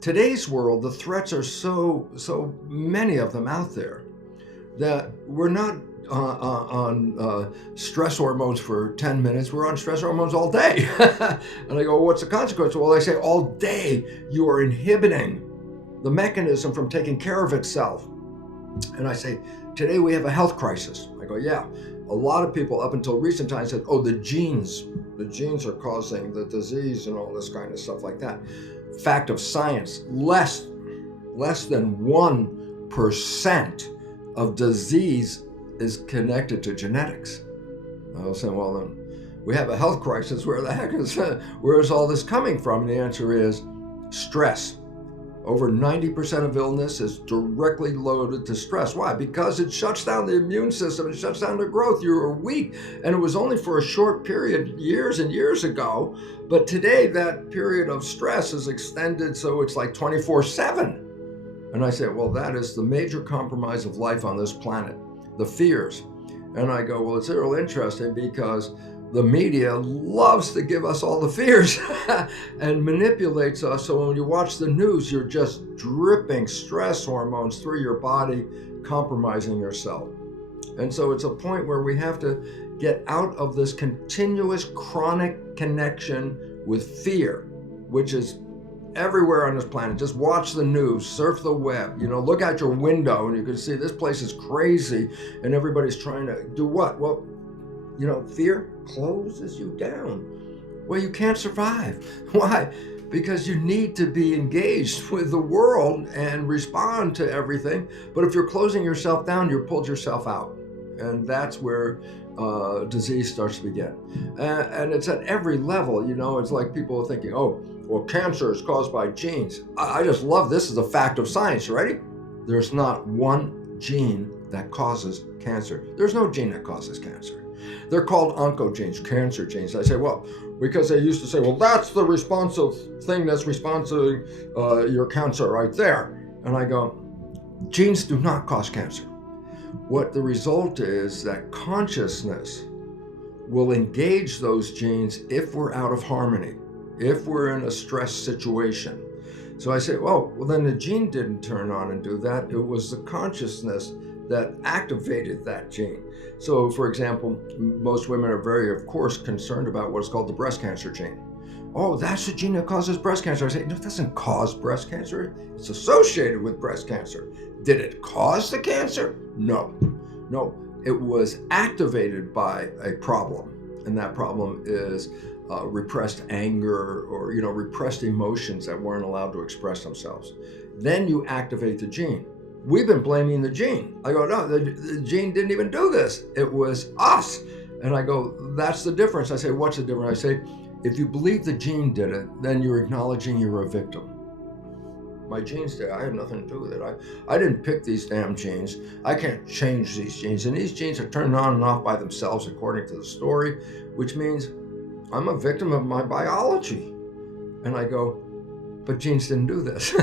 today's world, the threats are so many of them out there that we're not on stress hormones for 10 minutes. We're on stress hormones all day. And I go, well, what's the consequence? Well, they say all day you are inhibiting the mechanism from taking care of itself. And I say, today we have a health crisis. I go, yeah. A lot of people up until recent times said, oh, the genes are causing the disease and all this kind of stuff like that. Fact of science, less than 1% of disease is connected to genetics. I was saying, well, then we have a health crisis. Where the heck where is all this coming from? And the answer is stress. Over 90% of illness is directly loaded to stress. Why? Because it shuts down the immune system. It shuts down the growth. You're weak. And it was only for a short period, years and years ago. But today, that period of stress is extended so it's like 24/7. And I say, well, that is the major compromise of life on this planet, the fears. And I go, well, it's real interesting because the media loves to give us all the fears and manipulates us. So when you watch the news, you're just dripping stress hormones through your body, compromising yourself. And so it's a point where we have to get out of this continuous chronic connection with fear, which is everywhere on this planet. Just watch the news, surf the web, look out your window and you can see this place is crazy and everybody's trying to do what? Well, fear closes you down. Well, you can't survive. Why? Because you need to be engaged with the world and respond to everything. But if you're closing yourself down, you've pulled yourself out. And that's where disease starts to begin. And it's at every level. It's like people are thinking, oh, well, cancer is caused by genes. I just love this as a fact of science. You ready? There's not one gene that causes cancer. There's no gene that causes cancer. They're called oncogenes, cancer genes. I say, well, because they used to say, well, that's the responsive thing that's responsive your cancer right there. And I go, genes do not cause cancer. What the result is that consciousness will engage those genes if we're out of harmony, if we're in a stress situation. So I say, well, then the gene didn't turn on and do that. It was the consciousness that activated that gene. So, for example, most women are very, of course, concerned about what's called the breast cancer gene. Oh, that's the gene that causes breast cancer. I say, no, it doesn't cause breast cancer. It's associated with breast cancer. Did it cause the cancer? No. It was activated by a problem. And that problem is repressed anger or, repressed emotions that weren't allowed to express themselves. Then you activate the gene. We've been blaming the gene. I go, no, the gene didn't even do this. It was us. And I go, that's the difference. I say, what's the difference? I say, if you believe the gene did it, then you're acknowledging you're a victim. My genes did. I had nothing to do with it. I didn't pick these damn genes. I can't change these genes. And these genes are turned on and off by themselves according to the story, which means I'm a victim of my biology. And I go, but genes didn't do this.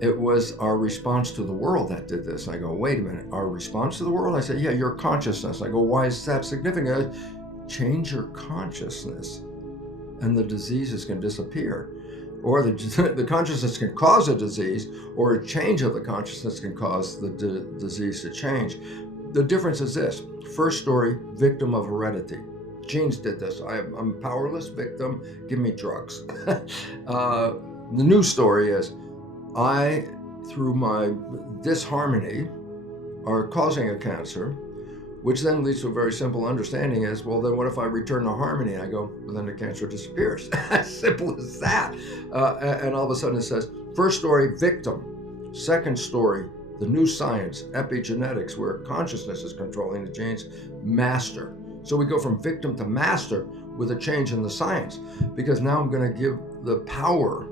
It was our response to the world that did this. I go, wait a minute, our response to the world? I say, yeah, your consciousness. I go, why is that significant? Change your consciousness and the diseases can disappear. Or the consciousness can cause a disease, or a change of the consciousness can cause the disease to change. The difference is this. First story, victim of heredity. Genes did this. I'm a powerless victim. Give me drugs. The new story is, I, through my disharmony, are causing a cancer, which then leads to a very simple understanding is, well, then what if I return to harmony? I go, well, then the cancer disappears. As simple as that. And all of a sudden it says, first story, victim. Second story, the new science, epigenetics, where consciousness is controlling the genes, master. So we go from victim to master with a change in the science, because now I'm going to give the power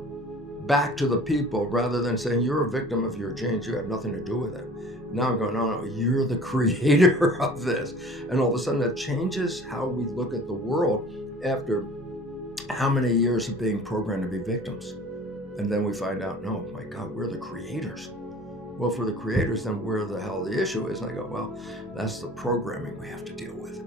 back to the people rather than saying you're a victim of your genes, you have nothing to do with it. Now I'm going, no, you're the creator of this. And all of a sudden that changes how we look at the world after how many years of being programmed to be victims. And then we find out, no, my God, we're the creators. Well, for the creators, then where the hell the issue is? And I go, well, that's the programming we have to deal with.